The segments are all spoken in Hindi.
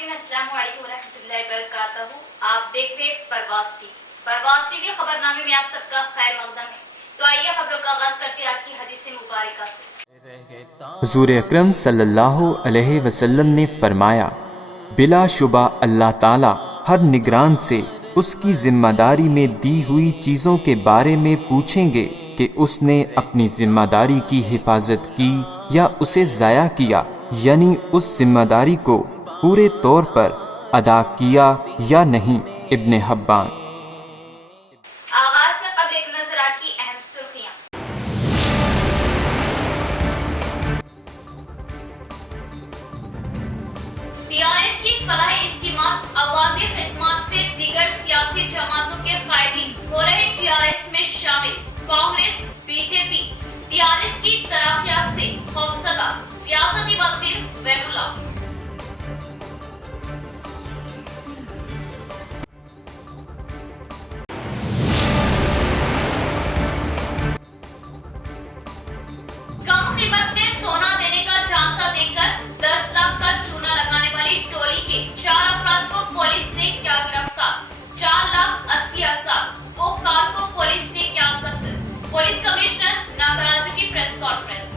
नाज़रीन, अस्सलाम वालेकुम रहमतुल्लाहि वबरकातुहू। आप देख रहे परवाज़ टीवी। परवाज़ टीवी खबरनामे में आप सबका खैर मकदम है। तो आइए खबरों का आगाज करते हैं आज की हदीस मुबारका से। हुज़ूर अकरम सल्लल्लाहु अलैहि वसल्लम ने फरमाया, बिलाशुबा अल्लाह ताला हर निगरान से उसकी जिम्मेदारी में दी हुई चीज़ों के बारे में पूछेंगे कि उसने अपनी जिम्मेदारी की हिफाजत की या उसे ज़ाया किया, यानी उस जिम्मेदारी को पूरे तौर पर अदा किया या नहीं। इब्ने हब्बान। आगाज से कबल एक नजर आज की अहम सुर्खियां। टीआरएस की फलाह इस्कीमात अवामी खिदमत से दीगर सियासी जमातों के कायदीन हो रहे टीआरएस में शामिल। कांग्रेस, बीजेपी टीआरएस की तरक्यात से खौफजदा। रियासती वज़ीर वेमुला। कम कीमत में सोना देने का झांसा देकर 10 लाख का चूना लगाने वाली टोली के 4 अफराद को पुलिस ने किया गिरफ्तार। 4,80,000 को कार को पुलिस ने किया जब्त। पुलिस कमिश्नर नागराजू की प्रेस कॉन्फ्रेंस।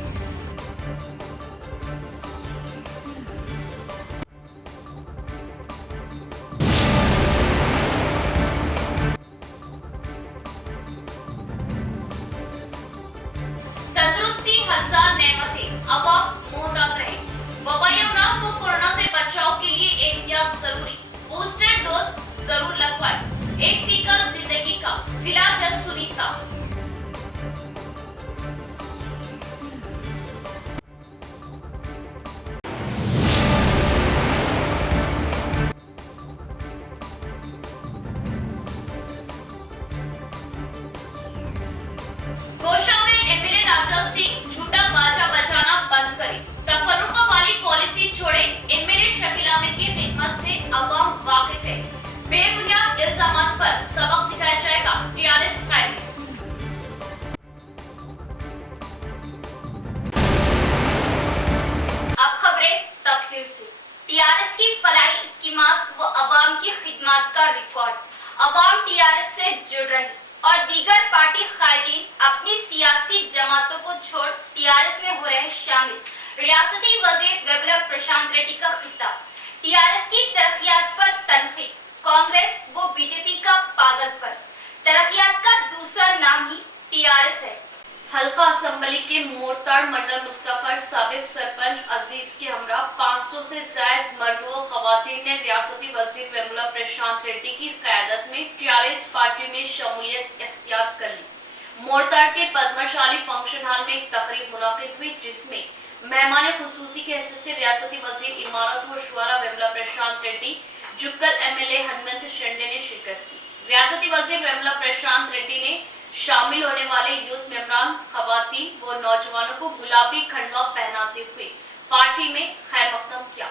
तंदुरुस्ती हजार नेमत है, अवाम मोहतात रहे। वबाई अमराज को कोरोना से बचाव के लिए एहतियात जरूरी। बूस्टर डोज जरूर लगवाएं। एक टीका जिंदगी का। जिला जज सुनीता। गोशा में एमएलए राजा सिंह झूठा बाजा बजाना बंद करे। तफर्रुका वाली पॉलिसी छोड़े। एमएलए शकील अहमद की खिदमत से अवाम वाकिफ है। बेबुनियाद इल्जामात पर सबक सिखाया जाएगा। टीआरएस कायदे। अब खबरें तफसील से। टीआरएस की फलाही स्कीमात व अवाम की खिदमत का रिकॉर्ड। अवाम टीआरएस से जुड़ रही और दीगर पार्टी कायदीन अपनी सियासी जमातों को छोड़ टीआरएस में हो रहे शामिल। रियासती वज़ीर वेमुला प्रशांत रेड्डी का खिताब। टीआरएस की तरक्कियात पर तनकीद। कांग्रेस व बीजेपी का पागलपन। तरक्कियात का दूसरा नाम ही टीआरएस है। हल्का असेंबली के मोरताड़ मंडल मुस्तफर साबिक सरपंच अजीज के हमरा 500 से ज्यादा मर्द व खवातीन ने रियासती वज़ीर वेमुला प्रशांत रेड्डी की क़यादत में टीआरएस पार्टी में शमूलियत इख्तियार कर ली। मोरताड़ के पद्मशाली फंक्शन हॉल में एक तकरीब मुनाकिद हुई, जिसमें मेहमान खुसूसी के हैसियत से रियासती वज़ीर इमारत व शुरा वेमुला प्रशांत रेड्डी, जुक्कल एमएलए हनुमंत शेंडे ने शिरकत की। रियासती वज़ीर वेमुला प्रशांत रेड्डी ने शामिल होने वाले यूथ मेंबरान, खवातीन व नौजवानों को गुलाबी खंडवा पहनाते हुए पार्टी में खैर मकदम किया।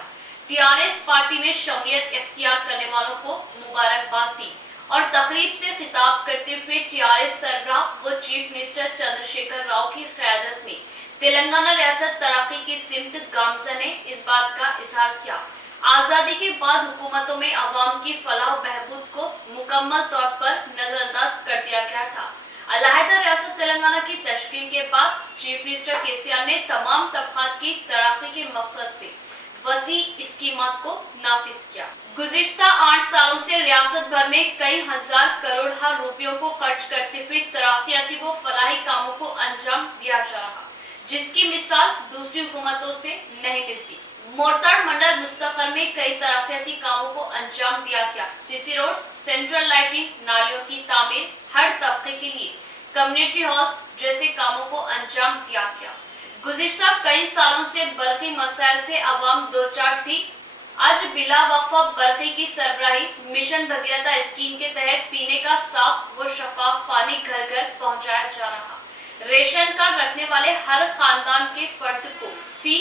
टीआरएस पार्टी में शमूलियत इख्तियार करने वालों को मुबारकबाद दी और तकरीब से खिताब करते हुए टीआरएस सरबराह व चीफ मिनिस्टर चंद्रशेखर राव की क़यादत में तेलंगाना रियासत तरक्की की सिमत गामज़न ने इस बात का इजहार किया। आजादी के बाद हुकूमतों में अवाम की फलाह बहबूद को मुकम्मल तौर पर नजरअंदाज कर दिया गया था। अलहदा रियासत तेलंगाना की तश्कील के बाद चीफ मिनिस्टर केसीआर ने तमाम तबकात की तरक्की के मकसद से वसी स्कीमात को नाफिज किया। गुज़िश्ता 8 सालों से रियासत भर में कई हजार करोड़ रुपयों को खर्च करते हुए तरक्याती व फलाही कामों को अंजाम दिया जा रहा, जिसकी मिसाल दूसरी हुकूमतों से नहीं मिलती। मोरताड़ मंडल मुस्तफर में कई तरक्याती कामों को अंजाम दिया गया। सीसी रोड, सेंट्रल लाइटिंग, नालियों की तामीर, हर तबके के लिए कम्युनिटी हॉल्स जैसे कामों को अंजाम दिया गया। गुज़िश्ता कई सालों से बरकी मसाइल से अवाम दो चार थी। आज बिला वक्फा बरकी की सरबराही मिशन भगीरथा स्कीम के तहत पीने का साफ व शफाफ पानी घर घर पहुँचाया जा रहा। रेशन कार्ड रखने वाले हर खानदान के फर्द को फी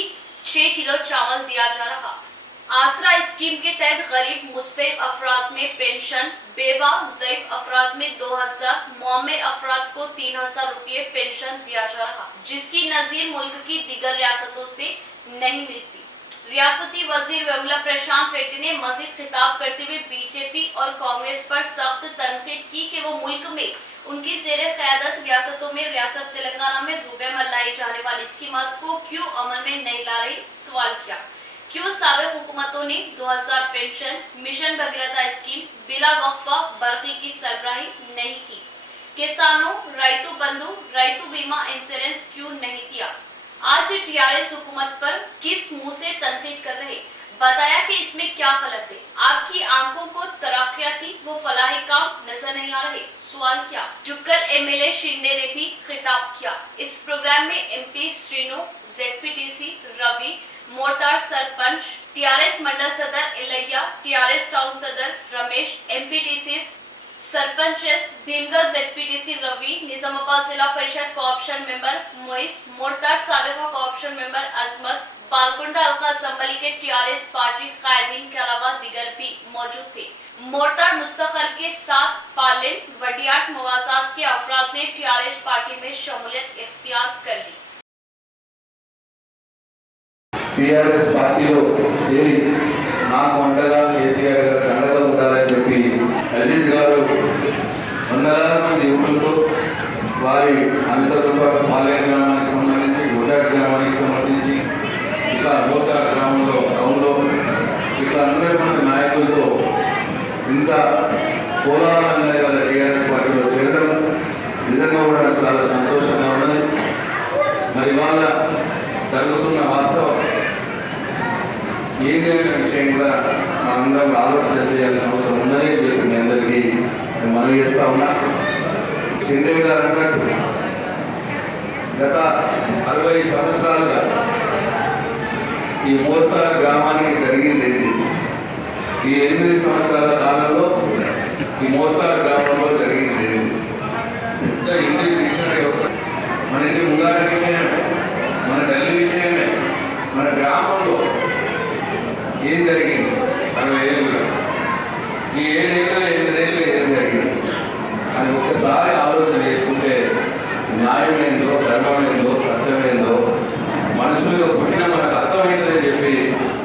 6 किलो चावल दिया जा रहा। आसरा स्कीम के तहत गरीब मुस्तहिक अफराद में पेंशन, बेवा ज़ईफ अफराद में 2000, मुअम्मर अफराद को 3000 रुपये पेंशन दिया जा रहा, जिसकी नजीर मुल्क की दीगर रियासतों से नहीं मिलती। रियासती वजीर वेमुला प्रशांत रेड्डी ने मजीद खिताब करते हुए बीजेपी और कांग्रेस पर सख्त तनकीद की कि वो मुल्क में उनकी ज़ेरे क़यादत रियासतों में रियासत तेलंगाना में रूबे में लाई जाने वाली स्कीमात को क्यों अमल में नहीं ला रही, सवाल किया। क्यों साबिक़ हुकूमतों ने 2000 पेंशन, मिशन भगीरथ स्कीम, बिला वक्फा बरक़ी की सरबराही नहीं की, किसानों रैतु बंधु रैतु बीमा इंश्योरेंस क्यों नहीं दिया। आज टीआरएस हुकूमत पर किस मुंह से तनकीद कर रहे, बताया कि इसमें क्या गलत है। आपकी आंखों को तरक्याती व फलाही काम नजर नहीं आ रहे, सवाल किया। जुक्कर एमएलए शिंदे ने भी खिताब किया। इस प्रोग्राम में MP Srinu, ZPTC Ravi, Mortad sarpanch, TRS mandal सदर इलैया, टीआरएस टाउन सदर Ramesh, MPTC sarpanches Bhimgarh ZPTC Ravi, Nizamabad Zilla Parishad cooption member Moiz, Mortad साबिका कोऑप्शन मेंबर अजमत, बालकुंडा हल्का असम्बली के टीआरएस पार्टी कायदीन के अलावा दीगर भी मौजूद थे। मोर्तार मुस्तकर के साथ पालिन वडियाट मवाजात के अफराद ने टीआरएस पार्टी में शमूलियत इख्तियार कर ली। టీఆర్ఎస్ పార్టీలో చేరి నాకు అండగా కేసీఆర్ గారు అండగా ఉండాలని చెప్పి అజిత్ గారు వందలాది మంది యువకులతో వారి అనుచరులతో పాలేరు గ్రామానికి సంబంధించి గుడ్డాటి గ్రామానికి సంబంధించి ఇట్లా గోతా గ్రామంలో టౌన్లో ఇట్లా అందరి మంది నాయకులతో ఇంత కోలాహలంగా వాళ్ళ టీఆర్ఎస్ పార్టీలో చేరడం నిజంగా కూడా నాకు చాలా సంతోషంగా ఉన్నది. మరి వాళ్ళ జరుగుతున్న వాస్తవం ఏదైనా విషయం కూడా మనందరం ఆలోచన చేయాల్సిన అవసరం ఉందని చెప్పి మీ అందరికీ మనవి చేస్తా ఉన్నా. షిండే గారు అన్నట్టు గత 60 సంవత్సరాలుగా ఈ మోర్తార్ గ్రామానికి జరిగింది ఏంటి? ఈ 8 సంవత్సరాల కాలంలో ఈ మోర్తార్ గ్రామంలో జరిగింది ఏంటి? పెద్ద ఇంగ్లీష్ డిక్షనరీ అవసరం. మన ఇంటి ముంగారి విషయమే, మన గల్లీ విషయమే, మన గ్రామంలో ఏం జరిగింది 60 ఏళ్ళుగా, ఈ 7 ఏళ్ళ 8 ఏళ్ళు ఏం జరిగింది అది ఒక్కసారి ఆలోచన చేసుకుంటే న్యాయం ఏందో, ధర్మం ఏందో, సత్యం ఏందో మనసులో పుట్టిన మనకు అర్థమైందని చెప్పి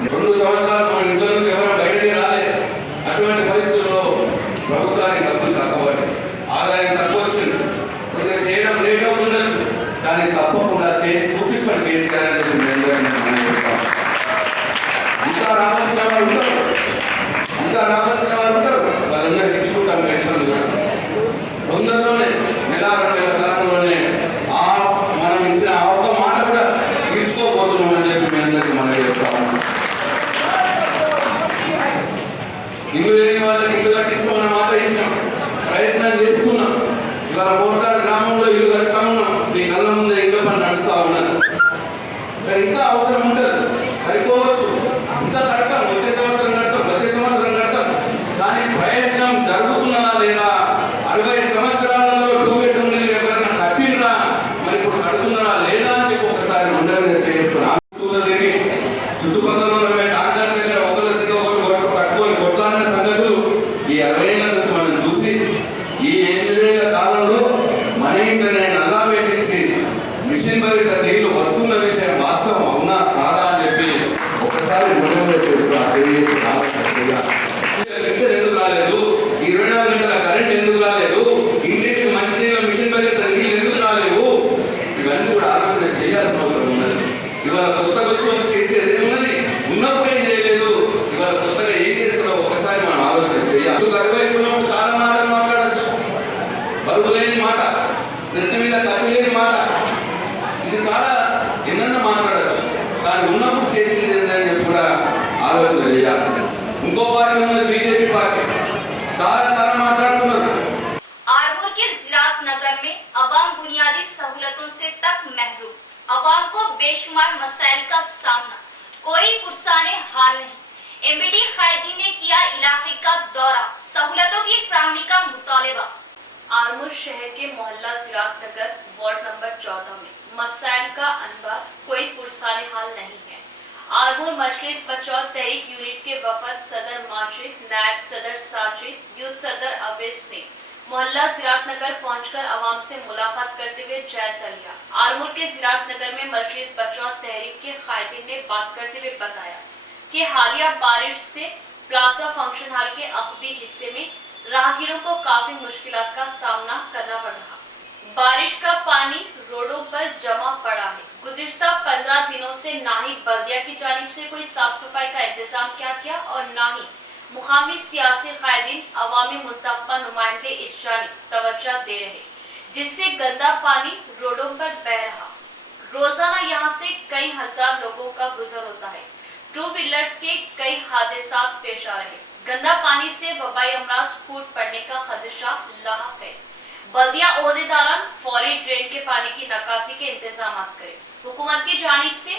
2 సంవత్సరాలు మన ఇంట్లో నుంచి ఎవరు బయటకి రాలే. అటువంటి పరిస్థితుల్లో ప్రభుత్వానికి డబ్బులు తక్కువడి, ఆదాయం తక్కువ వచ్చింది. కొద్దిగా చేయడం లేట్ అవుతుండొచ్చు, కానీ తప్పకుండా చేసి చూపిస్తాను కేసీఆర్ ఇంకా రావాల్సిన వారు ఉంటారు, ఇంకా రావాల్సిన వారు ఉంటారు. వాళ్ళందరికీ ఇచ్చుకుంటాం పెన్షన్ కూడా తొందరలోనే, నెల 2 నెలల కాలంలోనే మనం ఇచ్చిన ఒక్క మాట కూడా తీర్చుకోబోతున్నాం అని చెప్పి మీ అందరికీ మనం చేస్తాము. ఇల్లు లేని వాళ్ళకి ఇల్లు కట్టిస్తామని మాట ఇచ్చాం, ప్రయత్నం చేసుకున్నాం. ఇవాళ మోర్తార్ గ్రామంలో ఇల్లు కడతా ఉన్నాం, మీ కళ్ళ ముందే ఇల్లు పని నడుస్తూ ఉన్నారు. ఇంకా అవసరం ఉంటుంది, సరిపోవచ్చు, ఇంకా కడతాం, వచ్చే సంవత్సరం కడతాం. దాని ప్రయత్నం జరుగుతున్నదా లేదా? 60 సంవత్సరాలలో 2 బెడ్రూమ్ ఇల్లు ఎవరైనా కట్టినరా? మరి ఇప్పుడు కడుతున్నారా లేదా అని చెప్పి ఒకసారి గుండె మీద చేసుకున్నా. చుట్టుపక్కల డాక్టర్ దగ్గర ఒకరు పట్టుకొని కొట్లాడిన సంగతులు ఈ 60 ఏళ్ళ నుంచి మనం చూసి, ఈ 8 ఏళ్ళ కాలంలో మన ఇంట్లోనే నల్లా పెట్టించి మిషన్ భరిత నీళ్లు వస్తున్న విషయం వాస్తవం అవునా కాదా అని చెప్పి ఒకసారి గుండె చేసుకున్నా. మిషన్ ఎందుకు రాలేదు? 24 గంటల కరెంట్ ఎందుకు రాలేదు? ఇంటికి మంచినీళ్ళ మిషన్ భరిత నీళ్ళు ఎందుకు రాలేవు? ఇవన్నీ కూడా ఆలోచన చేయాల్సిన అవసరం ఉన్నది. ఇవాళ కొత్తగా వచ్చి చేసేది ఉన్నది, ఉన్నప్పుడు ఏం చేయలేదు. ఇవాళ కొత్తగా ఏం చేస్తుందో ఒకసారి మనం ఆలోచన చేయాలి. కరువైపున్నప్పుడు చాలా మాటలు మాట్లాడచ్చు, బరువు లేని మాట, నెత్తి మీద కత్తి లేని మాట, ఇది చాలా ఎన్నన్నా మాట్లాడచ్చు. కానీ ఉన్నప్పుడు చేసింది ఏంటని చెప్పి కూడా ఆలోచన చేయాలి. ఇంకో పార్టీ ఉన్నది బీజేపీ పార్టీ, చాలా కాలం మాట్లాడుతున్నారు. आरमूर के जिरात नगर में अवाम बुनियादी सहूलतों से तक महरूम, अवाम को बेशुमार मसाइल का सामना, कोई पुरसाने हाल नहीं। एमबीटी कायदीन ने किया इलाके का दौरा, सहूलतों की फराहमी का मुतालिबा। आरमूर शहर के मोहल्ला जिरात नगर वार्ड नंबर 14 में मसाइल का अनबार, कोई पुरसाने हाल नहीं है। आरमूर मजलिस बचाव तहरीक यूनिट के वफद सदर माजिद, नायब सदर साजिद, यूथ सदर अवैस ने मोहल्ला जिरात नगर पहुंचकर आवाम से मुलाकात करते हुए जायजा लिया। आरमूर के जिरात नगर में मजलिस बचाव तहरीक के कायदीन ने बात करते हुए बताया कि हालिया बारिश से प्लाजा फंक्शन हॉल के अगबी हिस्से में राहगीरों को काफी मुश्किलात का सामना करना पड़ रहा। बारिश का पानी रोडों पर जमा पड़ा है। गुज़िश्ता 15 दिनों से ना ही बल्दिया की जानिब से कोई साफ सफाई का इंतजाम किया गया और ना ही मुकामी सियासी कायदीन अवामी मुंतखबा नुमाइंदे इस जानिब तवज्जो दे रहे, जिससे गंदा पानी रोडों पर बह रहा। रोजाना यहाँ से कई हजार लोगों का गुजर होता है। 2 व्हीलर्स के कई हादसा पेश आ रहे। गंदा पानी से वबाई अमराज फूट पड़ने का खदशा लाहक है। बल्दिया ओहदेदारान फौरी ड्रेन के पानी की निकासी के इंतजाम करें। हुकूमत की जानिब से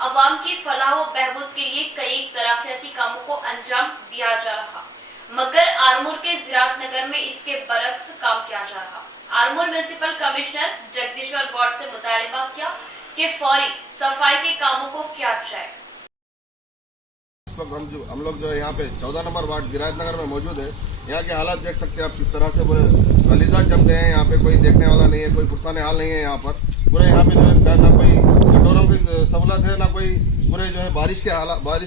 अवाम की फलाह व बहबूद के लिए कई तरक्याती कामों को अंजाम दिया जा रहा, मगर आरमूर के ज़िरात नगर में इसके बरक्स काम किया जा रहा। आरमूर म्यूनिसिपल कमिश्नर जगदीश्वर गौड़ से मुतालिबा किया कि फौरी सफाई के कामों को किया जाए। इस वक्त हम लोग जो है यहाँ पे 14 नंबर वार्ड ज़िरात नगर में मौजूद है। यहाँ के हालात देख सकते हैं आप किस तरह से पूरे गलीजा जम गए हैं। यहाँ पे कोई देखने वाला नहीं है, कोई पुरसाने हाल नहीं है। यहाँ पर पूरे यहाँ पे जो है ना कोई गटोरों की सहूलत है, ना कोई पूरे जो है बारिश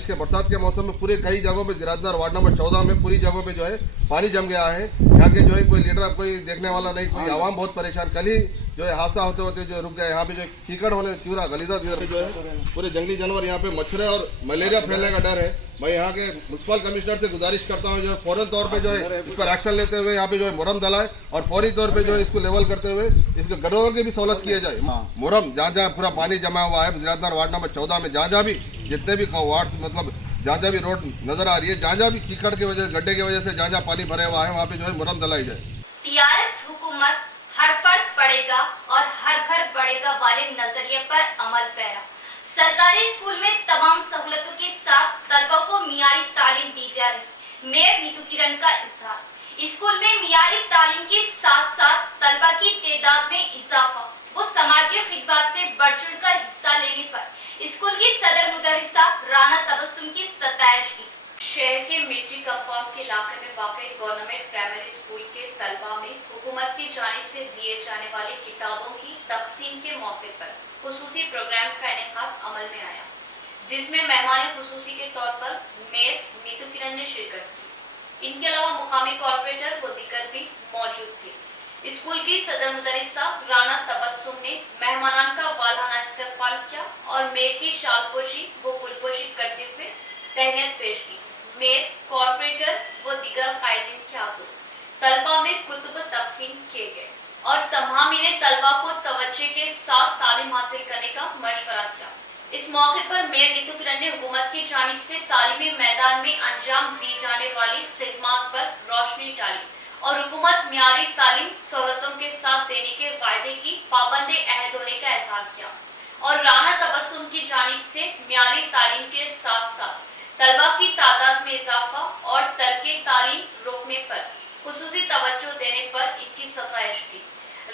के बरसात के मौसम में पूरे कई जगहों पे ज़िरात नगर वार्ड नंबर 14 में पूरी जगहों पे जो है पानी जम गया है। यहाँ के जो है कोई लीडर कोई देखने वाला नहीं, कोई आवाम बहुत परेशान। कल ही जो है हादसा होते होते जो रुक गया। यहाँ पे जो चीकड़ होने पूरा गलीजा जो है पूरे जंगली जानवर यहाँ पे मच्छर और मलेरिया फैलने का डर है। मैं यहाँ के म्युनिसिपल कमिश्नर से गुजारिश करता हूँ जो है फौरन तौर पे जो है इस पर एक्शन लेते हुए यहाँ पे जो है मुरम डलाए और फौरी तौर पे जो है इसको लेवल करते हुए इसके गड्ढों की भी सहूलत किया जाए। मुरम जहाँ पूरा पानी जमा हुआ है ज़िरात नगर वार्ड नंबर 14 में, जहाँ भी जितने भी वार्ड मतलब जहाँ भी रोड नजर आ रही है, जहाँ भी कीचड़ की वजह गड्ढे की वजह से जहाँ पानी भरे हुआ है वहाँ पे जो है मुरम डलाई जाए। टीआरएस हुकूमत हर फर्द पढ़ेगा और हर घर बढ़ेगा वाले नजरिए पर अमल पैरा। सरकारी स्कूल में तमाम सहूलतों के साथ तलबा को मियारी तालीम दी जा रही। मेयर नीतू किरण का इजहार। स्कूल में मियारी तालीम के साथ साथ तलबा की तादाद में इजाफा वो समाजी खिदमत में बढ़ चढ़ कर हिस्सा लेने पर स्कूल की सदर मुदर्रिसा राना तबस्सुम की सताइश की। शहर के मिर्ची कंपाउंड के इलाके में वाक़ई गवर्नमेंट प्राइमरी स्कूल के तलबा में हुकूमत की जानिब से दिए जाने वाली किताबों की तकसीम के मौके पर खुसूसी प्रोग्राम का इनेकाद अमल में आया, जिसमें मेहमान खुसूसी के तौर पर मेयर नीतू किरण ने शिरकत की। इनके अलावा मुकामी कॉर्पोरेटर व दीगर भी मौजूद थे। स्कूल की सदर मुदर्रिसा राना तबस्सुम ने मेहमानान का वालाना इस्तकबाल किया और मेयर की शालपोशी व गुलपोशी करते हुए तहनीत पेश की। मेयर, कॉर्पोरेटर व दीगर कायदीन के हाथों तलबा में कुतुब तकसीम किए गए और तमाम ने तलबा को तवज्जो के साथ तालीम हासिल करने का मशवरा किया। इस मौके पर मेयर नीतू किरण ने हुकूमत की जानिब से तालीमी मैदान में अंजाम दी जाने वाली खिदमत पर रोशनी डाली और हुकूमत मियारी तालीम सहूलतों के साथ देने के वायदे की पाबंद अहद होने का एहसास किया और राना तबस्सुम की जानिब से मियारी तालीम के साथ साथ तलबा की तादाद में इजाफा और तर्के तालीम रोकने पर खुसूसी तवज्जो देने पर इनकी सताइश की।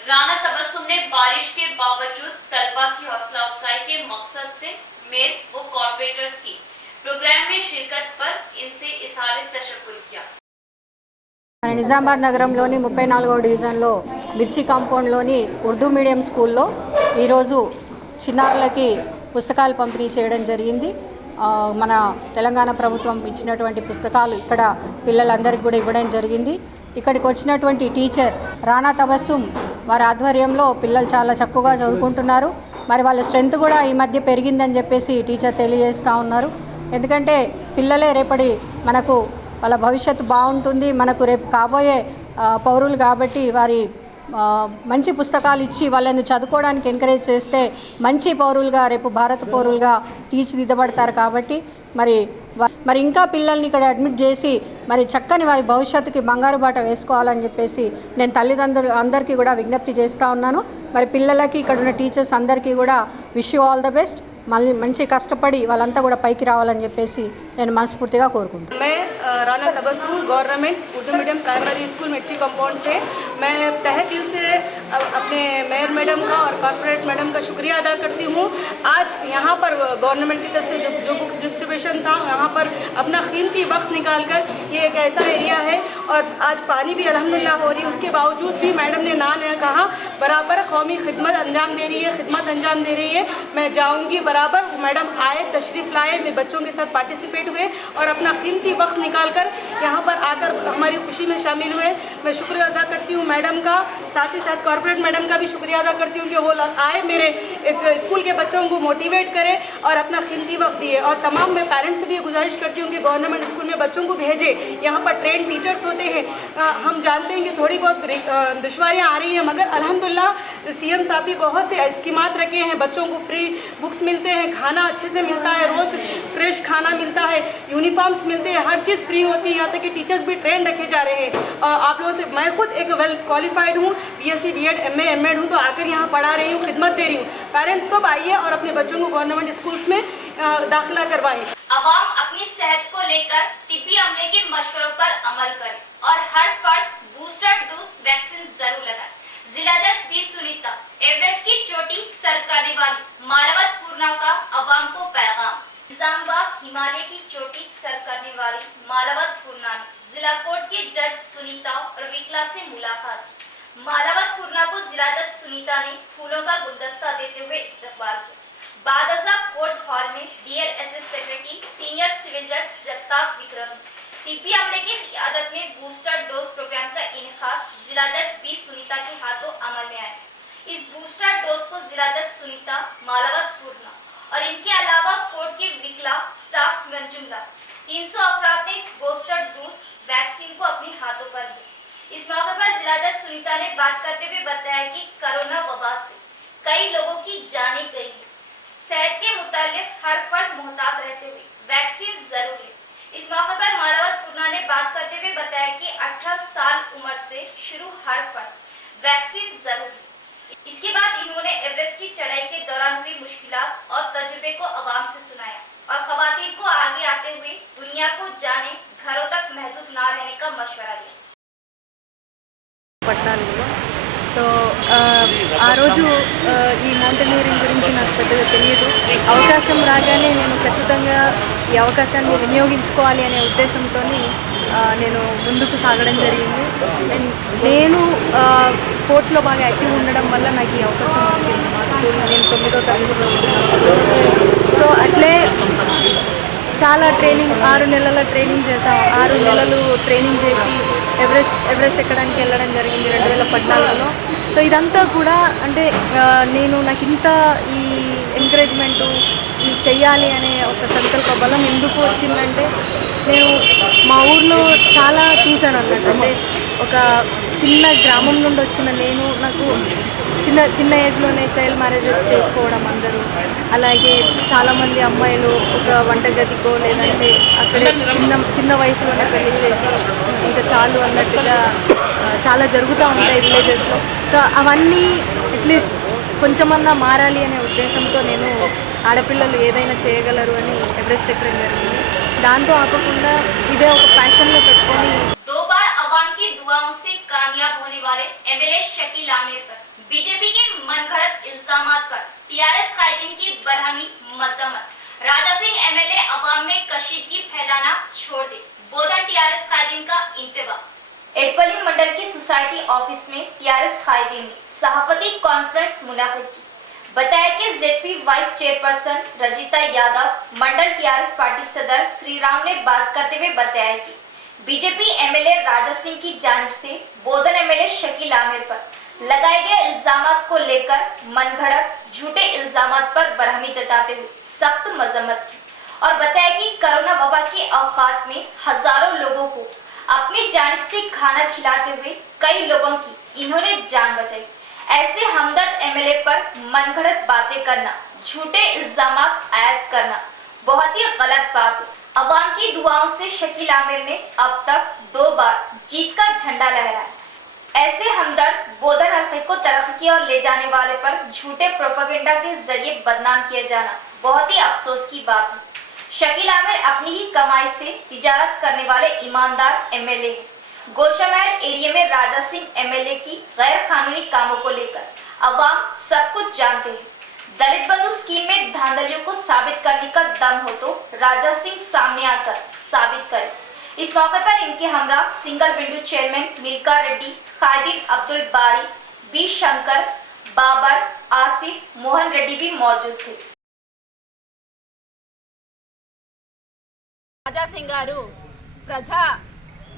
राना तबस्सुम ने बारिश के बावजूद तलबा की हौसला अफजाई के मकसद से मेयर व कॉर्पोरेटर्स की प्रोग्राम में शिरकत पर इनसे इज़हार तशक्कुर किया। నిజామాబాద్ నగరంలోని 34వ డివిజన్లో మిర్చి కాంపౌండ్లోని ఉర్దూ మీడియం స్కూల్లో ఈరోజు చిన్నారులకి పుస్తకాలు పంపిణీ చేయడం జరిగింది. మన తెలంగాణ ప్రభుత్వం ఇచ్చినటువంటి పుస్తకాలు ఇక్కడ పిల్లలందరికీ కూడా ఇవ్వడం జరిగింది. ఇక్కడికి వచ్చినటువంటి టీచర్ రానా తబస్సుమ్ వారి ఆధ్వర్యంలో పిల్లలు చాలా చక్కగా చదువుకుంటున్నారు. మరి వాళ్ళ స్ట్రెంత్ కూడా ఈ మధ్య పెరిగిందని చెప్పేసి టీచర్ తెలియజేస్తూ ఉన్నారు. ఎందుకంటే పిల్లలే రేపటి మనకు వాళ్ళ భవిష్యత్తు బాగుంటుంది, మనకు రేపు కాబోయే పౌరులు కాబట్టి వారి మంచి పుస్తకాలు ఇచ్చి వాళ్ళని చదువుకోవడానికి ఎంకరేజ్ చేస్తే మంచి పౌరులుగా రేపు భారత పౌరులుగా తీర్చిదిద్దబడతారు. కాబట్టి మరి ఇంకా పిల్లల్ని ఇక్కడ అడ్మిట్ చేసి మరి చక్కని వారి భవిష్యత్తుకి బంగారు బాట వేసుకోవాలని చెప్పేసి నేను తల్లిదండ్రులు అందరికీ కూడా విజ్ఞప్తి చేస్తూ ఉన్నాను. మరి పిల్లలకి ఇక్కడ ఉన్న టీచర్స్ అందరికీ కూడా wish you all the best. మళ్ళీ మంచి కష్టపడి వాళ్ళంతా కూడా పైకి రావాలని చెప్పేసి నేను మనస్ఫూర్తిగా కోరుకుంటున్నాను. मैं Rana Tabassum government Urdu medium primary school मिर्ची कंपाउंड से मैं तहे दिल से अपने मेयर मैडम का और कॉर्पोरेट मैडम का शुक्रिया अदा करती हूँ। आज यहाँ पर गवर्नमेंट की तरफ से जो बुक्स डिस्ट्रीब्यूशन था, यहाँ पर अपना कीमती वक्त निकाल कर, ये एक ऐसा एरिया है और आज पानी भी अल्हम्दुलिल्लाह हो रही है, उसके बावजूद भी मैडम ने ना कहा बराबर कौमी खिदमत अंजाम दे रही है, खिदमत अंजाम दे रही है। मैं जाऊँगी बराबर। मैडम आए, तशरीफ़ लाए, मेरे बच्चों के साथ पार्टिसिपेट हुए और अपना कीमती वक्त निकाल कर यहाँ पर आकर हमारी खुशी में शामिल हुए। मैं शुक्रिया अदा करती हूँ मैडम का, साथ ही साथ कॉर्पोरेट मैडम का भी शुक्रिया अदा करती हूँ कि वो आए, मेरे एक स्कूल के बच्चों को मोटिवेट करें और अपना कीमती वक्त दिए। और तमाम मैं पेरेंट्स से भी गुजारिश करती हूँ कि गवर्नमेंट स्कूल में बच्चों को भेजे, यहाँ पर ट्रेन टीचर्स होते हैं। हम जानते हैं कि थोड़ी बहुत दुश्वारियाँ आ रही हैं, मगर अल्हम्दुलिल्लाह सीएम साहब भी बहुत से स्कीमात रखे हैं, बच्चों को फ्री बुक्स मिलते हैं, खाना अच्छे से मिलता है, रोज़ फ्रेश खाना मिलता है, यूनिफॉर्म्स मिलते हैं, हर चीज़ फ्री होती है, यहाँ तक कि टीचर्स भी ट्रेन रखे जा रहे हैं। आप लोगों से मैं खुद एक वेल क्वालिफाइड हूँ, BSc BEd MA MAd हूँ, तो आकर यहाँ पढ़ा रही हूँ, खिदमत दे रही हूँ। पेरेंट्स सब आइए और अपने बच्चों को गवर्नमेंट स्कूल्स में दाखिला करवाएं। अवाम अपनी सेहत को लेकर तिब्बी अमले के मशवरों पर अमल करें और हर फर्द बूस्टर डोज वैक्सीन जरूर लगाए। जिला जज बी सुनीता, एवरेस्ट की चोटी सर करने वाली मालावत पूर्णा का अवाम को पैगाम। निजामबाग हिमालय की चोटी सर करने वाली मालावत पूर्णा ने जिला कोर्ट के जज सुनीता और विकला से मुलाकात। मालावत पूर्णा को जिला जज सुनीता ने फूलों का गुलदस्ता देते हुए इस्तकबाल किया। बादशाह कोर्ट हॉल में DLSS सेक्रेटरी सीनियर सिविल जज जगताप विक्रम तिब्बी अमले की क़ियादत में बूस्टर डोज प्रोग्राम का इनेकाद जिला जज बी सुनीता के हाथों अमल में आया। इस बूस्टर डोज को जिला जज सुनीता, मालावत पूर्णा और इनके अलावा कोर्ट के विकला स्टाफ में जुमला 300 अफराद ने इस बूस्टर डोज वैक्सीन को अपने हाथों पर लिया। इस मौके पर जिला जज सुनीता ने बात करते हुए बताया कि कोरोना वबा से कई लोगों की जानें गई है। सेहत के मुतालिक हर फर्द मोहतात रहते हुए वैक्सीन जरूर ले। इस मौके पर मालावत पूर्णा ने बात करते हुए बताया कि 18 साल उम्र से शुरू हर फर्द वैक्सीन जरूर ले। इसके बाद इन्होंने एवरेस्ट की चढ़ाई के दौरान हुई मुश्किलात और तजुर्बे को आवाम से सुनाया और खवातीन को आगे आते हुए दुनिया को जाने, घरों तक महदूद ना रहने का मशवरा दिया। సో ఆ రోజు ఈ మౌంటైనీరింగ్ గురించి నాకు పెద్దగా తెలియదు. అవకాశం రాగానే నేను ఖచ్చితంగా ఈ అవకాశాన్ని వినియోగించుకోవాలి అనే ఉద్దేశంతో నేను ముందుకు సాగడం జరిగింది. నేను స్పోర్ట్స్లో బాగా యాక్టివ్ ఉండడం వల్ల నాకు ఈ అవకాశం వచ్చింది. మా స్కూల్లో నేను 9వ తరగతి చదువుతున్నాను. సో అట్లే చాలా ట్రైనింగ్ 6 నెలల ట్రైనింగ్ చేసాం. 6 నెలలు ట్రైనింగ్ చేసి ఎవరెస్ట్ ఎక్కడానికి వెళ్ళడం జరిగింది 2014లో. సో ఇదంతా కూడా అంటే నాకు ఇంత ఈ ఎంకరేజ్మెంటు ఈ చెయ్యాలి అనే ఒక సంకల్ప బలం ఎందుకు వచ్చిందంటే నేను మా ఊర్లో చాలా చూశాను అన్నట్టు. అంటే ఒక చిన్న గ్రామం నుండి వచ్చిన నేను నాకు చిన్న ఏజ్లోనే చైల్డ్ మ్యారేజెస్ చేసుకోవడం అందరూ, అలాగే చాలామంది అమ్మాయిలు ఒక వంటగదికో లేదంటే అక్కడే చిన్న వయసులోనే పెళ్లి చేసి ఇంకా చాలు అన్నట్టుగా చాలా జరుగుతూ ఉంటాయి విలేజెస్లో. సో అవన్నీ అట్లీస్ట్ కొంచెమన్నా మారాలి అనే ఉద్దేశంతో నేను ఆడపిల్లలు ఏదైనా చేయగలరు అని ఎవరెస్ట్ ఎక్కడం జరిగింది. దాంతో ఆపకుండా ఇదే ఒక ప్యాషన్లో పెట్టుకొని 2 बार अवाम की दुआओं से कामयाब होने वाले MLA शकील आमिर पर बीजेपी के मनगढ़ंत इल्जामात पर TRS कायदीन की बरहमी मजम्मत। राजा सिंह MLA अवाम में कशीदगी फैलाना छोड़ दे, बोधन TRS कायदीन का इंतबा। एडपली मंडल की सोसाइटी ऑफिस में TRS कायदीन ने सहाफती कॉन्फ्रेंस मुनाकिद की। बताया कि ZP vice chairperson Rajitha Yadav, mandal TRS party सदर श्री राम ने बात करते हुए बताया कि बीजेपी MLA राजा सिंह की जानिब से बोधन MLA शकील आमिर पर लगाए गए इल्जामात को लेकर मनगढ़ंत झूठे इल्जामात पर बरहमी जताते हुए सख्त मजम्मत की और बताया कि कोरोना वबा के औकात में हजारों लोगों को अपनी जानिब से खाना खिलाते हुए कई लोगों की इन्होंने जान बचाई। ऐसे हमदर्द MLA पर मनगढ़ंत बातें करना, झूठे इल्जामात आयद करना बहुत ही गलत बात है। अवाम की दुआओं से शकील आमिर ने अब तक 2 बार जीत का झंडा लहराया। ऐसे हमदर्द बोधन हल्के को तरक्की और ले जाने वाले पर झूठे प्रोपेगेंडा के जरिए बदनाम किया जाना बहुत ही अफसोस की बात है। शकील आमिर अपनी ही कमाई से तिजारत करने वाले ईमानदार एमएलए हैं। गोशामहल एरिया में राजा सिंह एमएलए की गैर कानूनी कामों को लेकर अवाम सब कुछ जानते हैं। दलित बंधु स्कीम में धांधलियों को साबित करने का दम हो तो राजा सिंह सामने आकर साबित करें। इस मौके पर इनके हमरा single window chairman Milka Reddy, Khadir Abdul Bari, B Shankar, Babar, Asif, Mohan Reddy भी मौजूद थे। రాజా సింగ్ గారు ప్రజా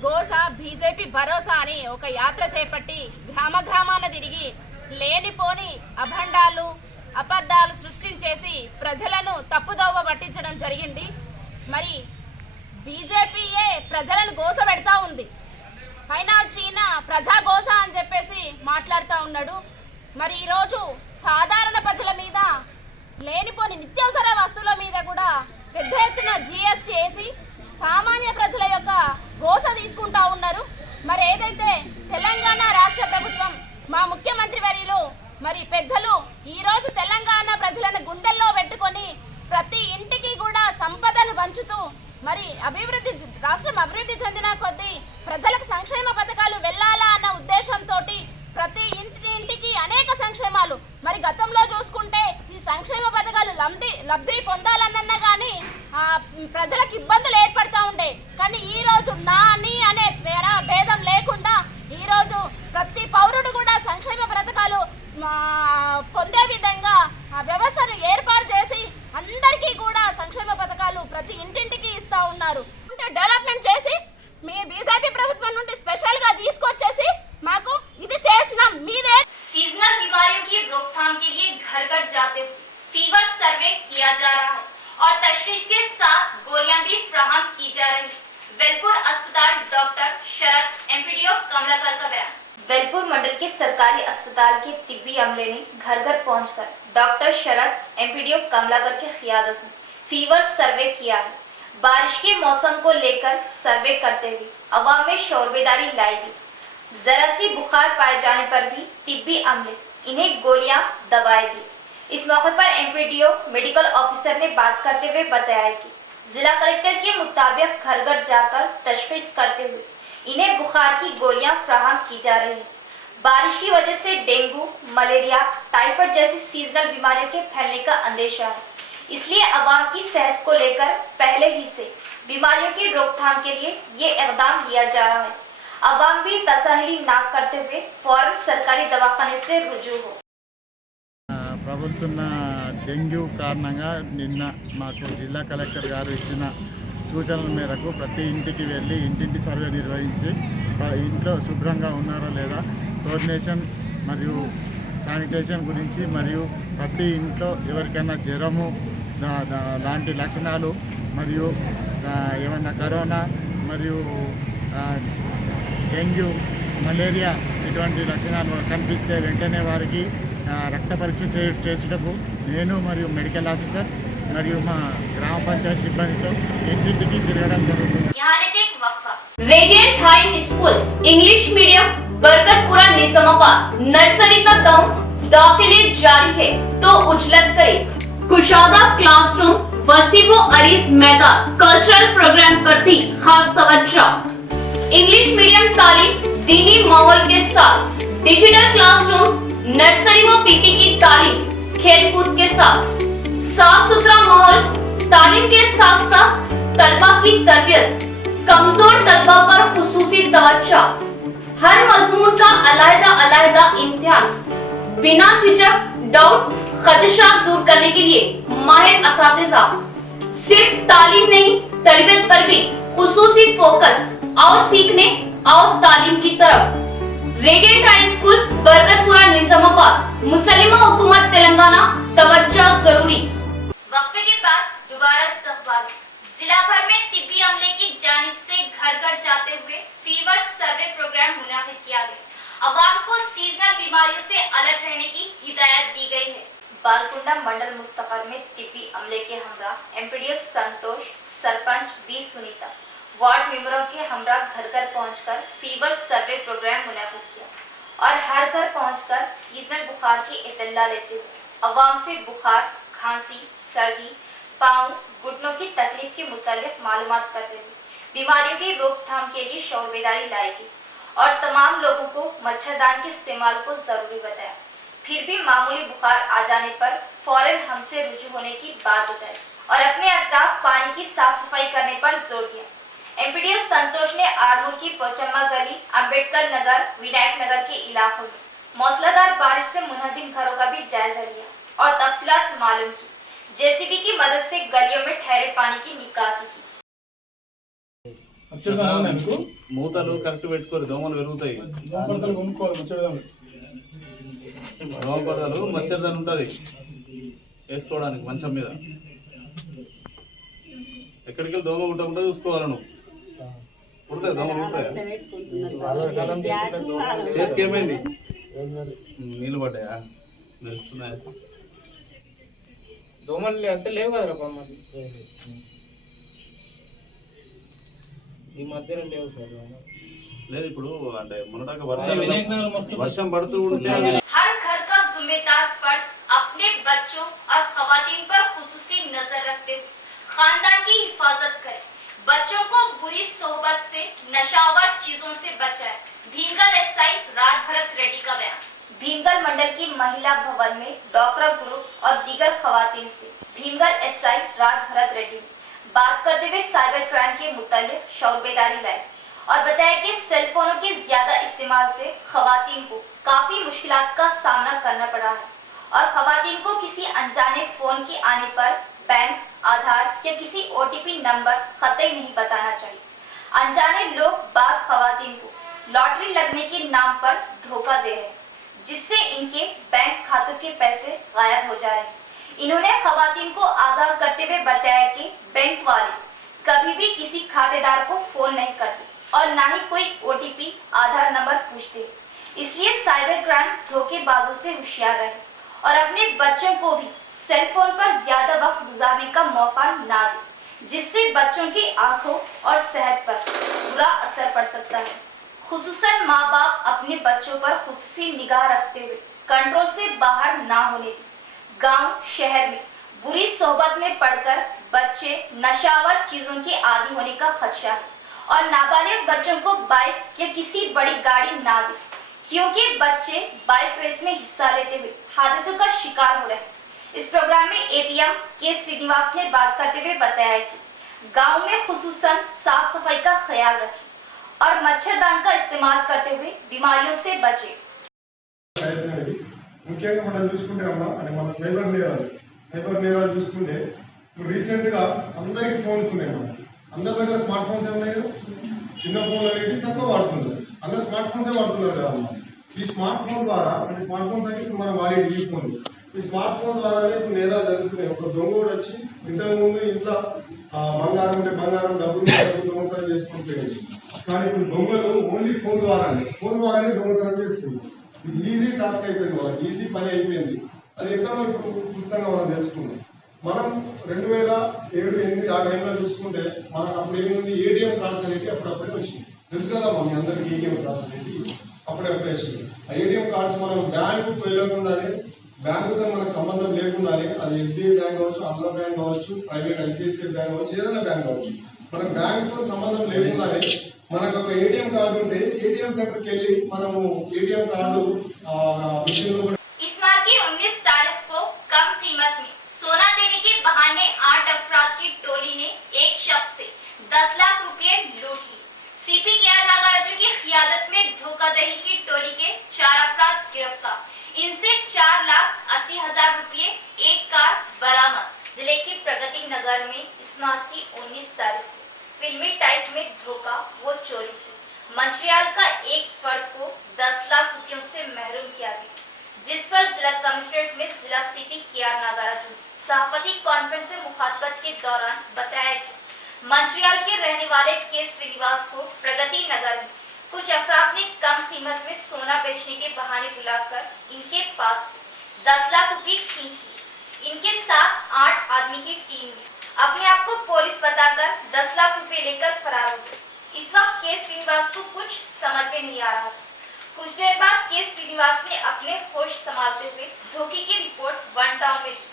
గోస బీజేపీ భరోసా అని ఒక యాత్ర చేపట్టి గ్రామ గ్రామాన తిరిగి లేనిపోని అభండాలు అబద్ధాలు సృష్టించేసి ప్రజలను తప్పుదోవ పట్టించడం జరిగింది. మరి బీజేపీయే ప్రజలను గోస పెడతా ఉంది. పైన చీన ప్రజా గోస అని చెప్పేసి మాట్లాడుతూ ఉన్నాడు. మరి ఈరోజు సాధారణ ప్రజల మీద లేనిపోని నిత్యావసర వస్తువుల మీద కూడా పెద్ద ఎత్తున జీఎస్టీ వేసి సామాన్య ప్రజల యొక్క గోస తీసుకుంటా ఉన్నారు. మరి ఏదైతే తెలంగాణ రాష్ట్ర ప్రభుత్వం మా ముఖ్యమంత్రి వర్యులు మరి పెద్దలు ఈరోజు తెలంగాణ ప్రజలను గుండెల్లో పెట్టుకొని ప్రతి ఇంటికి కూడా సంపదను పంచుతూ మరి రాష్ట్రం అభివృద్ధి చెందిన కొద్దీ ప్రజలకు సంక్షేమ పథకాలు వెళ్ళాలా అన్న ఉద్దేశంతో ప్రతి ఇంటికి అనేక సంక్షేమాలు మరి గతంలో చూసుకుంటే ఈ సంక్షేమ పథకాలు లబ్ధి పొందాలన్నా కానీ ప్రజలకు ఇబ్బందులు ఏర్పడతా ఉండే. కానీ ఈ రోజు నీ అనే భేదం లేకుండా ఈ రోజు ప్రతి పౌరుడు కూడా సంక్షేమ పథకాలు పొందే విధంగా వ్యవస్థను ఏర్పాటు చేసి అందరికీ కూడా సంక్షేమ పథకాలు ప్రతి ఇంటింటికి ఇస్తా ఉన్నారు. డెవలప్మెంట్ చేసి మీ బీజేపీ ప్రభుత్వం నుండి స్పెషల్ గా తీసుకొచ్చేసి మాకు ఇది చేసినాం మీదే. सीजनल बीमारियों की रोकथाम के लिए घर घर जाते हुए फीवर सर्वे किया जा रहा है और तशखीस के साथ गोलियां भी फराहम की जा रही है। वेलपुर अस्पताल डॉक्टर शरद एमपीडीओ कमलाकर का बयान। वेलपुर मंडल के सरकारी अस्पताल के तिब्बी अमले ने घर घर पहुंचकर डॉक्टर शरद एमपीडीओ कमलाकर की क़ियादत में फीवर सर्वे किया है। बारिश के मौसम को लेकर सर्वे करते हुए अवाम में शोरबेदारी लाई गई। जरा सी बुखार पाए जाने पर भी तिब्बी अमले इन्हें गोलियां दवाएं दी। इस मौके पर एमपीडीओ मेडिकल ऑफिसर ने बात करते हुए बताया कि जिला कलेक्टर के मुताबिक घर घर जाकर तशखीस करते हुए इन्हें बुखार की गोलियां फराहम की जा रही है। बारिश की वजह से डेंगू, मलेरिया, टाइफाइड जैसी सीजनल बीमारियों के फैलने का अंदेशा है। इसलिए अवाम की सेहत को लेकर पहले ही से बीमारियों की रोकथाम के लिए ये इक़दाम लिया जा रहा है। अवाम भी तसहली ना करते हुए फौरन सरकारी दवाखाने से रुजू हो। ప్రభుత్వ డెంగ్యూ కారణంగా నిన్న మాకు జిల్లా కలెక్టర్ గారు ఇచ్చిన సూచనల మేరకు ప్రతి ఇంటికి వెళ్ళి ఇంటింటి సర్వే నిర్వహించి ఇంట్లో శుభ్రంగా ఉన్నారో లేదా కోఆర్డినేషన్ మరియు శానిటేషన్ గురించి మరియు ప్రతి ఇంట్లో ఎవరికైనా జ్వరము లాంటి లక్షణాలు మరియు ఏమన్నా కరోనా మరియు డెంగ్యూ, మలేరియా ఇటువంటి లక్షణాలు కనిపిస్తే వెంటనే వారికి రక్త పరీక్ష చేసేటప్పుడు నేను మరియు మెడికల్ ఆఫీసర్ మరియు మా గ్రామ పంచాయతీ సిబ్బందితో ఇంటింటికి తిరగడం జరుగుతుంది. Radiant High school English medium Barkatpura Nizamabad nursery का दाखिले जारी है तो उजलत करे। कुशादा क्लासरूम, वसीबो अरीज मैदान, कल्चरल प्रोग्राम पर भी खास तवज्जो। इंग्लिश मीडियम तालीम दीनी माहौल के साथ, डिजिटल क्लासरूम्स, नर्सरी व पीटी की तालीम खेलकूद के साथ, साफ सुथरा माहौल, तालीम के साथ साथ तलबा की तरबियत, कमजोर तलबा पर खुसूसी तवज्जो, हर मजमून का अलग-अलग इम्तिहान, बिना झिझक डाउट्स खदशात दूर करने के लिए माहिर असातिज़ा, सिर्फ तालीम नहीं तरबियत पर भी खुसूसी फोकस, आओ सीखने आओ तालीम की तरफ। Radiant High School Barkatpura Nizamabad, मुसलिमा हुकूमत तेलंगाना, तवज्जो जरूरी। वक्फे के बाद दोबारा इस्तकबाल। जिला भर में तिब्बी अमले की जानिब से घर घर जाते हुए फीवर सर्वे प्रोग्राम मुनाफिद किया गया। अवाम को सीजनल बीमारियों से अलर्ट रहने की हिदायत दी गई है। बालकुंडा मंडल मुस्तकर में तिब्बी अमले के हमरा एमपीडीओ संतोष, सरपंच बी सुनीता, वार्ड मेंबरों के हमरा घर घर पहुंचकर फीवर सर्वे प्रोग्राम मुनाफिद किया और हर घर पहुंचकर सीजनल बुखार की इत्तला लेते हुए अवाम से बुखार, खांसी, सर्दी, पाँव, घुटनों की तकलीफ के मुतालिक मालूमात करते हुए बीमारियों की रोकथाम के लिए शौर बेदारी लाई गई और तमाम लोगों को मच्छरदानी के इस्तेमाल को जरूरी बताया। फिर भी मामूली बुखार आ जाने पर फौरन हमसे रुजू होने की बात बताई और अपने अतराफ पानी की साफ सफाई करने पर जोर दिया। एमपीडीओ संतोष ने आरमूर की पोचम्मा गली, अंबेडकर नगर, विनायक नगर के इलाकों में मौसलाधार बारिश से मुनहदिम घरों का भी जायजा लिया और तफसीलात मालूम की। जेसीबी की मदद से गलियों में ठहरे पानी की निकासी की। మూతలు కరెక్ట్ పెట్టుకోరు, దోమలు పెరుగుతాయి. దోమపడతలు మచ్చరదాని ఉంటుంది వేసుకోవడానికి మంచం మీద. ఎక్కడికి వెళ్ళి దోమ కుట్టకుండా చూసుకోవాలి. నువ్వు కుడతాయి, దోమలు కుడతాయా? చేతికి ఏమైంది? నీళ్ళు పడ్డాయా? మెరుస్తున్నాయా? దోమలు అంత లేవు కదరా ఈ మధ్యలో లేవు సార్. లేదు ఇప్పుడు అంటే మొన్నదాకా వర్షం పడుతూ ఉంటే हर घर का जिम्मेदार फर्द अपने बच्चों और खवातीन पर खुसूसी नजर रखते हुए खानदान की हिफाजत करे, बच्चों को बुरी सोहबत से, नशावर चीजों से बचाए। भीमगल एसआई राजभरत रेड्डी का बयान। भीमगल मंडल की महिला भवन में डॉक्टर ग्रुप और दीगर खवातीन से भीमगल एसआई राजभरत रेड्डी ने बात करते हुए साइबर क्राइम के मुतालिक शौर बेदारी लाई और बताया कि सेल फोनों के ज्यादा इस्तेमाल से खवातीन को काफी मुश्किलात का सामना करना पड़ा है और खवातीन को किसी अनजाने फोन के आने पर बैंक, आधार या किसी ओटीपी नंबर कतई नहीं बताना चाहिए। अनजाने लोग बास खवातीन को लॉटरी लगने के नाम पर धोखा दे रहे हैं, जिससे इनके बैंक खातों के पैसे गायब हो जा रहे हैं। इन्होंने खवातीन को आगाह करते हुए बताया कि बैंक वाले कभी भी किसी खातेदार को फोन नहीं करते और ना ही कोई ओटीपी, आधार नंबर पूछते, इसलिए साइबर क्राइम धोखेबाजों से होशियार रहे और अपने बच्चों को भी सेल फोन पर ज्यादा वक्त गुजारने का मौका ना दे, जिससे बच्चों की आंखों और सेहत पर बुरा असर पड़ सकता है। खुसूसन माँ बाप अपने बच्चों पर खुसूसी निगाह रखते हुए कंट्रोल से बाहर ना होने दें। गांव शहर में बुरी सोहबत में पड़कर बच्चे नशावर चीजों के आदी होने का खदशा है और नाबालिग बच्चों को बाइक या किसी बड़ी गाड़ी ना दे, क्योंकि बच्चे बाइक रेस में हिस्सा लेते हुए हादसों का शिकार हो रहे हैं। इस प्रोग्राम में एपीएम के श्रीनिवास ने बात करते हुए बताया कि गांव में खुसूसन साफ सफाई का ख्याल रखें और मच्छरदान का इस्तेमाल करते हुए बीमारियों से बचे। ముఖ్యంగా మనం చూసుకుంటే అమ్మా అంటే మన సైబర్ నేరాలు చూసుకుంటే ఇప్పుడు రీసెంట్గా అందరికి ఫోన్స్ ఉన్నాయి. అందరి దగ్గర స్మార్ట్ ఫోన్స్ ఉన్నాయి కదా, చిన్న ఫోన్లు అనేవి తక్కువ వాడుతున్నారు, అందరు స్మార్ట్ ఫోన్సే వాడుతున్నారు కదా అమ్మా. ఈ స్మార్ట్ ఫోన్ ద్వారా అంటే స్మార్ట్ ఫోన్స్ అంటే ఇప్పుడు మనం వాడేది ఈ ఫోన్, ఈ స్మార్ట్ ఫోన్ ద్వారానే ఇప్పుడు నేరాలు జరుగుతున్నాయి. ఒక దొంగ కూడా వచ్చి ఇంతకుముందు ఇంట్లో బంగారం ఉంటే బంగారం, డబ్బులు దొంగతనం చేసుకుంటున్నాయి. కానీ ఇప్పుడు దొంగలు ఓన్లీ ఫోన్ ద్వారానే దొంగతనం చేస్తున్నారు. ఇది ఈజీ టాస్క్ అయిపోయింది, వాళ్ళకి ఈజీ పని అయిపోయింది. అది ఎక్కడో ఇప్పుడు క్లుప్తంగా మనం తెలుసుకున్నాం. మనం 2007-8 ఆ టైంలో చూసుకుంటే మనకు అప్పుడు ఏముంది, ఏటీఎం కార్డ్స్ అనేవి అప్పుడప్పుడే వచ్చినాయి. తెలుసు కదా మీ అందరికీ ఏటీఎం కార్డ్స్ అనేవి అప్పుడప్పుడే వచ్చినాయి. ఆ ఏటీఎం కార్డ్స్ మనం బ్యాంకుకు వెళ్ళకుండానే, బ్యాంకుతో మనకు సంబంధం లేకుండానే, అది ఎస్బీఐ బ్యాంక్ కావచ్చు, ఆంధ్ర బ్యాంక్ కావచ్చు, ప్రైవేట్ ఐసిఐసిఐ బ్యాంక్ కావచ్చు, ఏదైనా బ్యాంక్ కావచ్చు, మనకు బ్యాంకుతో సంబంధం లేకుండానే మనకు ఒక ఏటీఎం కార్డు ఉంటే ఏటీఎం సెంటర్కి వెళ్ళి మనము ఏటీఎం కార్డు విషయంలో इस माह की 19 तारीख को कम कीमत में सोना देने के बहाने 8 अफराद की टोली ने एक शख्स से 10 लाख रुपए लूट लिए। सीपी के आर नागराजू की क़ियादत में धोखाधड़ी की टोली के 4 अफराद गिरफ्तार, इनसे 4,80,000 रुपए, एक कार बरामद। जिले के प्रगति नगर में इस माह की 19 तारीख को फिल्मी टाइप में धोखा वो चोरी से मंचियाल का एक फर्द को 10 लाख रुपयों से महरूम किया गया, जिस पर जिला कमिश्नरेट में जिला सीपी के आर नागराजू सहाफती कॉन्फ्रेंस से मुखातबत के दौरान बताया कि मंचियाल के रहने वाले के श्रीनिवास को प्रगति नगर में कुछ अफराद ने कम कीमत में सोना बेचने के बहाने बुलाकर इनके पास से 10 लाख रुपए खींच लिए। इनके साथ 8 आदमी की टीम ने अपने आप को पुलिस बताकर 10 लाख रुपए लेकर फरार हो गए। इस वक्त के श्रीनिवास को कुछ समझ में नहीं आ रहा था। कुछ देर बाद के श्रीनिवास ने अपने होश संभालते हुए धोखे की रिपोर्ट 1 टाउन में दी।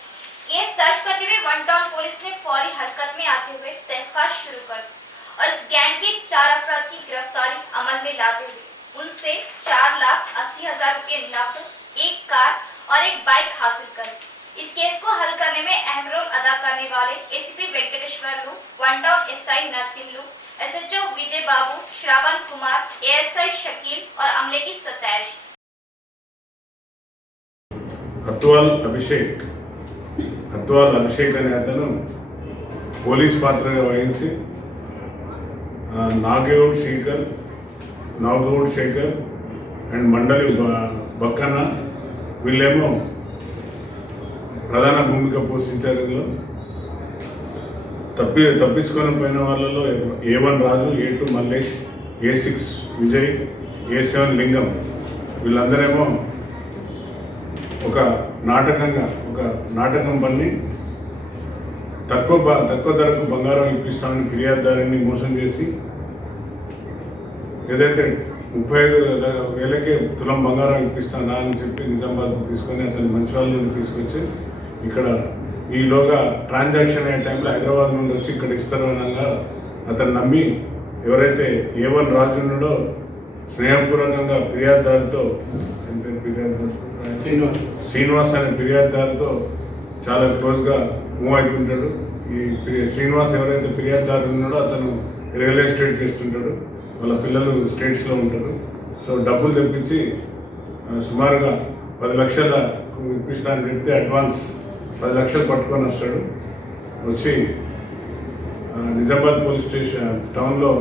केस दर्ज करते हुए वन टाउन पुलिस ने फौरी हरकत में आते हुए तहकीकात शुरू कर दी और इस गैंग के 4 अफराद की गिरफ्तारी अमल में लाते हुए उनसे 4,80,000 रुपये नकद, 1 कार और 1 बाइक हासिल कर ली। इस केस को हल करने में अहम रोल अदा करने वाले ACP Venkateshwarlu, one town SI Narsimhulu, SHO Vijay Babu, Shravan Kumar, ASI Shakeel और अमले की सताइश। హత్వాల్ అభిషేక్ అనే అతను పోలీస్ పాత్రగా వహించి నాగౌడ్ శేఖర్ అండ్ మండలి బక్కన్న వీళ్ళేమో ప్రధాన భూమిక పోషించారు. ఇందులో తప్పించుకొని పోయిన వాళ్ళలో A1 రాజు, A2 Mallesh, A6 Vijay, A7 లింగం వీళ్ళందరేమో ఒక నాటకం పని తక్కువ ధరకు బంగారం ఇప్పిస్తామని ఫిర్యాదుదారుని మోసం చేసి ఏదైతే 35,000కే తులం బంగారం ఇప్పిస్తానా అని చెప్పి నిజామాబాద్ తీసుకొని అతను మంచిర్యాల నుండి తీసుకొచ్చి ఇక్కడ ఈలోగా ట్రాన్సాక్షన్ అయ్యే టైంలో హైదరాబాద్ నుండి వచ్చి ఇక్కడ ఇస్తారు అనగా అతను నమ్మి ఎవరైతే A1 రాజు ఉన్నాడో స్నేహపూర్వకంగా ఫిర్యాదుదారుతో శ్రీనివాస్ అనే ఫిర్యాదుదారుతో చాలా క్లోజ్గా మూవ్ అవుతుంటాడు. ఈ శ్రీనివాస్ ఎవరైతే ఫిర్యాదుదారు ఉన్నాడో అతను రియల్ ఎస్టేట్ చేస్తుంటాడు. వాళ్ళ పిల్లలు స్టేట్స్లో ఉంటారు. సో డబ్బులు తెప్పించి సుమారుగా 10 లక్షల ఇప్పిస్తానని చెప్తే అడ్వాన్స్ 10 లక్షలు పట్టుకొని వస్తాడు. వచ్చి నిజామాబాద్ పోలీస్ స్టేషన్ టౌన్లో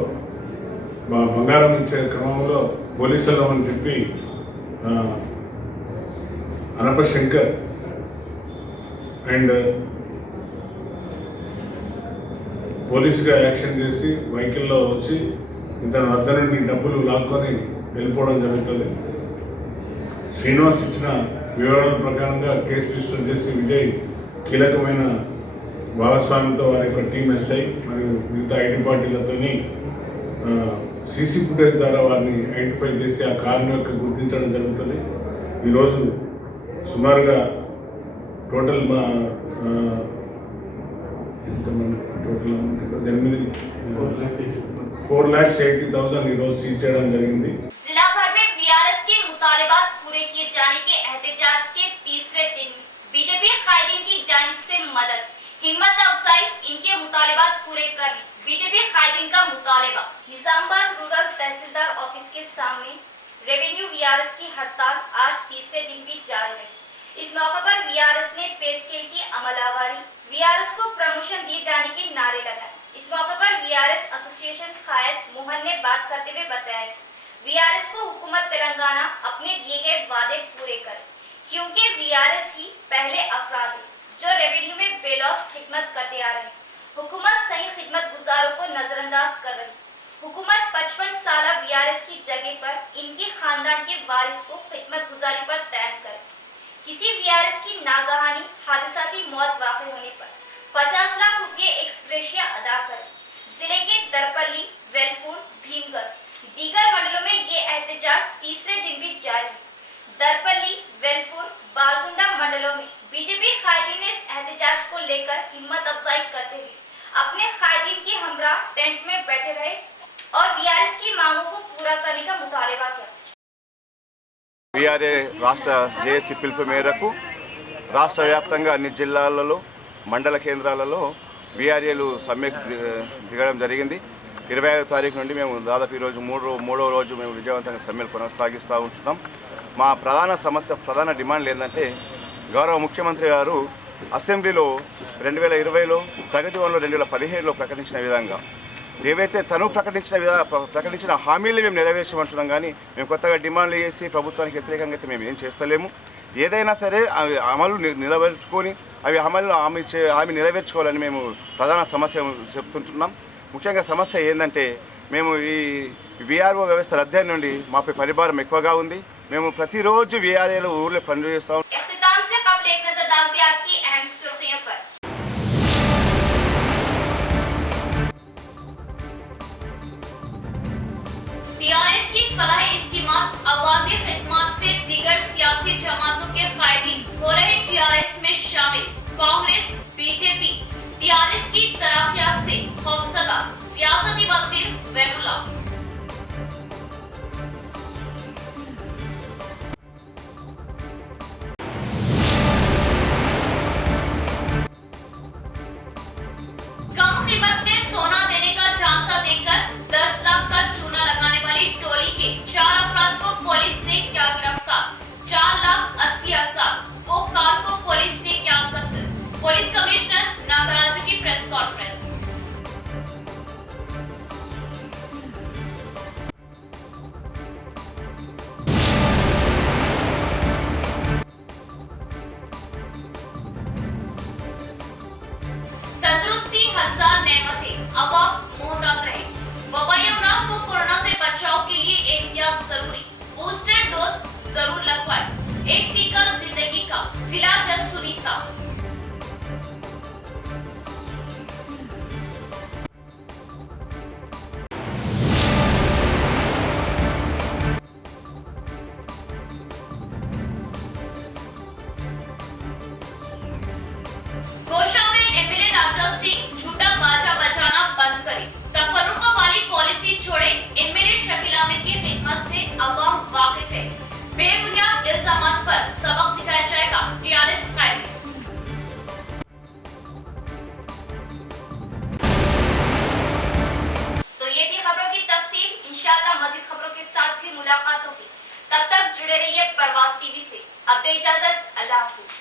బంగారం ఇచ్చే క్రమంలో పోలీసులు అని చెప్పి అనప శంకర్ అండ్ పోలీసుగా యాక్షన్ చేసి వెహికల్లో వచ్చి ఇతని వద్ద నుండి డబ్బులు లాక్కొని వెళ్ళిపోవడం జరుగుతుంది. శ్రీనివాస్ ఇచ్చిన వివరాల ప్రకారంగా కేసు రిజిస్టర్ చేసి విజయ్ కీలకమైన భాగస్వామ్యంతో వారి యొక్క టీం ఎస్ఐ మరియు మిగతా ఐటీ పార్టీలతోని సీసీ ఫుటేజ్ ద్వారా వారిని ఐడెంటిఫై చేసి ఆ కారుని యొక్క గుర్తించడం జరుగుతుంది. ఈరోజు సుమారుగా టోటల్ ఎంతమంది టోటల్ 4,80,000 ఈరోజు సీజ్ చేయడం జరిగింది. जिला भर में वीआरएस के मुतालिबात पूरे किए जाने के एहतजाज के तीसरे दिन बीजेपी कायदीन की जानिब से मदद, हिम्मत अफजाई, इनके मुतालिबात पूरे करने बीजेपी कायदीन का मुतालिबा। निजामाबाद रूरल तहसीलदार ऑफिस के सामने रेवेन्यू वीआरएस की हड़ताल आज तीसरे दिन भी जारी रही। इस मौके पर वीआरएस ने पे स्केल की अमलावरी, वीआरएस को प्रमोशन दिए जाने के नारे लगाए। इस मौके पर वीआरएस एसोसिएशन कायद मोहन ने बात करते हुए बताया वीआरएस को हुकूमत तेलंगाना अपने दिए गए वादे पूरे करे, क्योंकि वीआरएस ही पहले अफराद है जो रेवेन्यू में बेलौस खिदमत करते आ रहे हैं। हुकूमत सही खिदमत गुजारों को नजरअंदाज कर रही। हुकूमत 55 साल वीआरएस की जगह पर इनके खानदान के वारिस को खिदमत गुजारी पर तैनात करे। किसी वीआरएस की नागहानी हादसाती मौत वाक़ होने पर 50 लाख रुपये एक्सग्रेशिया अदा करे। जिले के दरपल्ली, वेलपुर, भीमगढ़, दीगर मंडलों में ये एहतजाज तीसरे दिन भी जारी है। दरपल्ली, वेलपुर, बालकुंडा मंडलों में बीजेपी कायदीन ने इस एहतजाज को लेकर हिम्मत अफजाई करते हुए अपने कायदीन के हमरा टेंट में बैठे रहे और वीआरएस की मांगों को पूरा करने का मुतालिबा किया। వీఆర్ఏ రాష్ట్ర జేఏసీ పిలుపు మేరకు రాష్ట్ర వ్యాప్తంగా అన్ని జిల్లాలలో మండల కేంద్రాలలో వీఆర్ఏలు సమ్మెకు దిగడం జరిగింది. 25వ తారీఖు నుండి మేము దాదాపు ఈరోజు మూడవ రోజు మేము విజయవంతంగా సమ్మెలు కొనసాగిస్తూ ఉంటున్నాం. మా ప్రధాన డిమాండ్లు ఏంటంటే గౌరవ ముఖ్యమంత్రి గారు అసెంబ్లీలో 2020లో ప్రగతి వన్లో 2017లో ప్రకటించిన విధంగా ఏవైతే తను ప్రకటించిన హామీలు మేము నెరవేర్చమంటున్నాం. కానీ మేము కొత్తగా డిమాండ్లు చేసి ప్రభుత్వానికి వ్యతిరేకంగా అయితే మేము ఏం చేస్తలేము. ఏదైనా సరే అవి అమలు నిలబెట్టుకొని హామీ నెరవేర్చుకోవాలని మేము ప్రధాన సమస్య చెప్తుంటున్నాం. ముఖ్యంగా సమస్య ఏంటంటే మేము ఈ వీఆర్ఓ వ్యవస్థ రద్దు నుండి మాపై పరిభారం ఎక్కువగా ఉంది. మేము ప్రతిరోజు వీఆర్ఏలో ఊర్లో పనులు చేస్తాం. टीआरएस की फलाही इस्कीमात अवामी खिदमत से दीगर सियासी जमातों के कायदीन हो रहे टीआरएस में शामिल कांग्रेस, बीजेपी, टीआरएस की तरक्यात से खौफजदा रियासती वजीर वेमुला। कम कीमत में सोना देने का झांसा देकर 10 लाख का चूना लगाने वाली टोली के 4 अफराद को पुलिस ने किया गिरफ्तार। 4,80,000 वो कार को पुलिस ने किया जब्त। पुलिस कमिश्नर नागराजू की प्रेस कॉन्फ्रेंस। तंदुरुस्ती हजार नेमतें, अवाम मोहतात रहे। वबाई अमराज को कोरोना से बचाव के लिए एहतियात जरूरी। बूस्टर डोज जरूर लगवाएं। एक टीका जिंदगी का। जिला जज सुनीता। गोशा में एमएलए राजा सिंह झूठा बाजा बजाना बंद करे। तफर्रुका वाली पॉलिसी छोड़े। एमएलए शकील अहमद की खिदमत से अवाम वाकिफ है। बेबुनियाद इल्जामात पर सबक सिखाया जाएगा। टीआरएस कायदे। तो ये थी खबरों की तफसील। इंशाअल्लाह मजीद खबरों के साथ फिर मुलाकात होगी। तब तक जुड़े रहिए परवाज़ टीवी से।